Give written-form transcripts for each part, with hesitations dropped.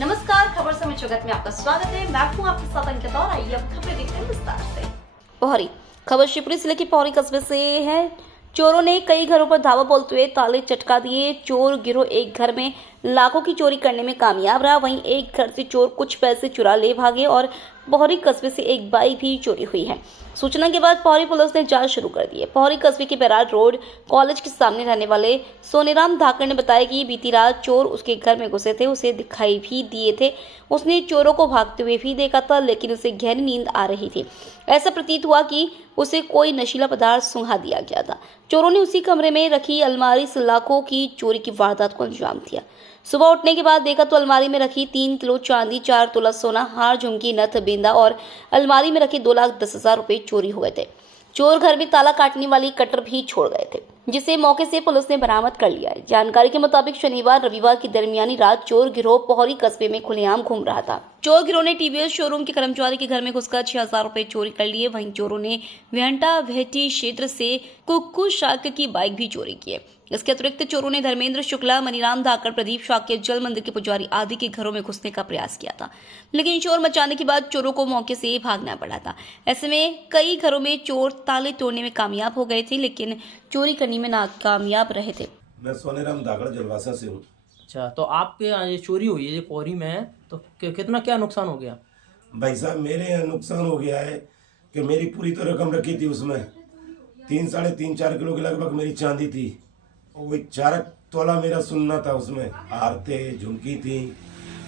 नमस्कार, खबर समय जगत में आपका स्वागत है। मैं हूं आपके साथ अंकिता और आइए अब खबरें देखते हैं विस्तार से। पौरी खबर शिवपुरी जिले के पौरी कस्बे से है। चोरों ने कई घरों पर धावा बोलते हुए ताले चटका दिए। चोर गिरोह एक घर में लाखों की चोरी करने में कामयाब रहा। वहीं एक घर से चोर कुछ पैसे चुरा ले भागे और पौरी कस्बे से एक बाइक भी चोरी हुई है। सूचना के बाद पौरी पुलिस ने जांच शुरू कर दी है। पौरी कस्बे के बैराड रोड कॉलेज के सामने रहने वाले सोनेराम धाकड़ ने बताया कि बीती रात चोर उसके घर में घुसे थे, उसे दिखाई भी दिए थे। उसने चोरों को भागते हुए भी देखा था, लेकिन उसे गहरी नींद आ रही थी। ऐसा प्रतीत हुआ कि उसे कोई नशीला पदार्थ सूंघा दिया गया था। चोरों ने उसी कमरे में रखी अलमारी से लाखों की चोरी की वारदात को अंजाम दिया। सुबह उठने के बाद देखा तो अलमारी में रखी 3 किलो चांदी, 4 तोला सोना, हार, झुमकी, नथ, बिंदा और अलमारी में रखे 2,10,000 रुपए चोरी हुए थे। चोर घर में ताला काटने वाली कटर भी छोड़ गए थे, जिसे मौके से पुलिस ने बरामद कर लिया है। जानकारी के मुताबिक शनिवार रविवार की दरमियानी रात चोर गिरोह पौरी कस्बे में खुलेआम घूम रहा था। चोर गिरोह ने टीवीएस शोरूम के कर्मचारी के घर में घुसकर 6,000 रुपए चोरी कर लिए। वहीं चोरों ने वेहंटा भेटी क्षेत्र से कुक्कू शाक की बाइक भी चोरी की है। इसके अतिरिक्त चोरों ने धर्मेंद्र शुक्ला, मनीराम धाकड़, प्रदीप शाक्य, जल मंदिर के पुजारी आदि के घरों में घुसने का प्रयास किया था, लेकिन शोर मचाने के बाद चोरों को मौके से भागना पड़ा था। ऐसे में कई घरों में चोर ताले तोड़ने में कामयाब हो गए थे, लेकिन चोरी करने में नाकामयाब रहे थे। मैं सोनेराम धाकड़ जलवासा से हूँ। अच्छा, तो आपके यहाँ ये चोरी हुई है, ये पौरी में है, तो कितना क्या नुकसान हो गया? भाई साहब, मेरे यहाँ नुकसान हो गया है कि मेरी पूरी तो रकम रखी थी, उसमें 3, साढ़े 3, 4 किलो के लगभग मेरी चांदी थी। और वही 4 तोला मेरा सुनना था, उसमें हार थे, झुमकी थी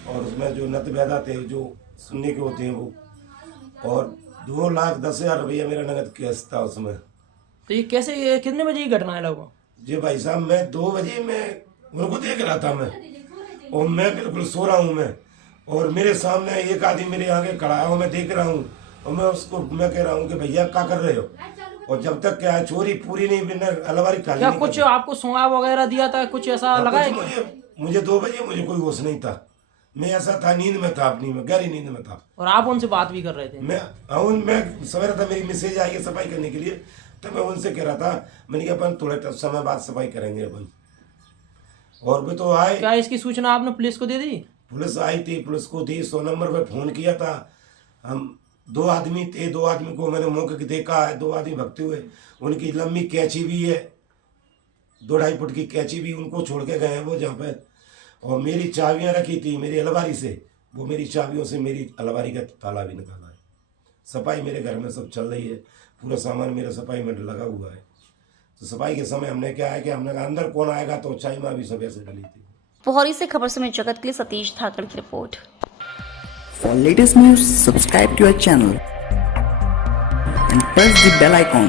और उसमें जो नथ बैदा थे जो सुनने के होते हैं वो, और 2,10,000 रुपया मेरा नगद कैश था उसमें। तो ये कैसे, ये कितने बजे की घटना है लगभग? जी भाई साहब, मैं 2 बजे मैं उनको देख रहा था मैं, और मैं बिल्कुल सो रहा हूँ मैं, और मेरे सामने एक आदमी मेरे आगे खड़ा है और मैं देख रहा हूँ, और मैं कह रहा हूँ कि भैया क्या कर रहे हो। और जब तक क्या है चोरी पूरी नहीं, बिना अलमारी खाली क्या नहीं कुछ कर आपको सुंगा वगैरह दिया था, कुछ ऐसा लगा है? मुझे 2 बजे मुझे कोई होश नहीं था। मैं ऐसा था, नींद में था, अपनी में गहरी नींद में था। और आप उनसे बात भी कर रहे थे? मैं सवेरा था, मेरी मैसेज आई है सफाई करने के लिए, तो मैं उनसे कह रहा था, मैंने कहा अपन थोड़े समय बाद सफाई करेंगे अपन। और भी तो आए। क्या इसकी सूचना आपने पुलिस को दे दी? पुलिस आई थी, पुलिस को दी, 100 नंबर पे फोन किया था। हम 2 आदमी थे, 2 आदमी को मैंने मौके की देखा है, 2 आदमी भगते हुए। उनकी लंबी कैंची भी है, 2-2.5 फुट की कैंची भी, उनको छोड़ के गए हैं वो जहाँ पे। और मेरी चाबियाँ रखी थी मेरी अलमारी से, वो मेरी चाबियों से मेरी अलमारी का ताला भी निकाला है। सफाई मेरे घर में सब चल रही है, पूरा सामान मेरा सफाई में लगा हुआ है। तो सफाई के समय हमने क्या है कि हमने कहा अंदर कौन आएगा, तो चाय माँ भी सब ऐसे डली थी। पौरी से खबर समय जगत के लिए सतीश धाकड़ की report. For latest news, subscribe to our channel and press the bell icon.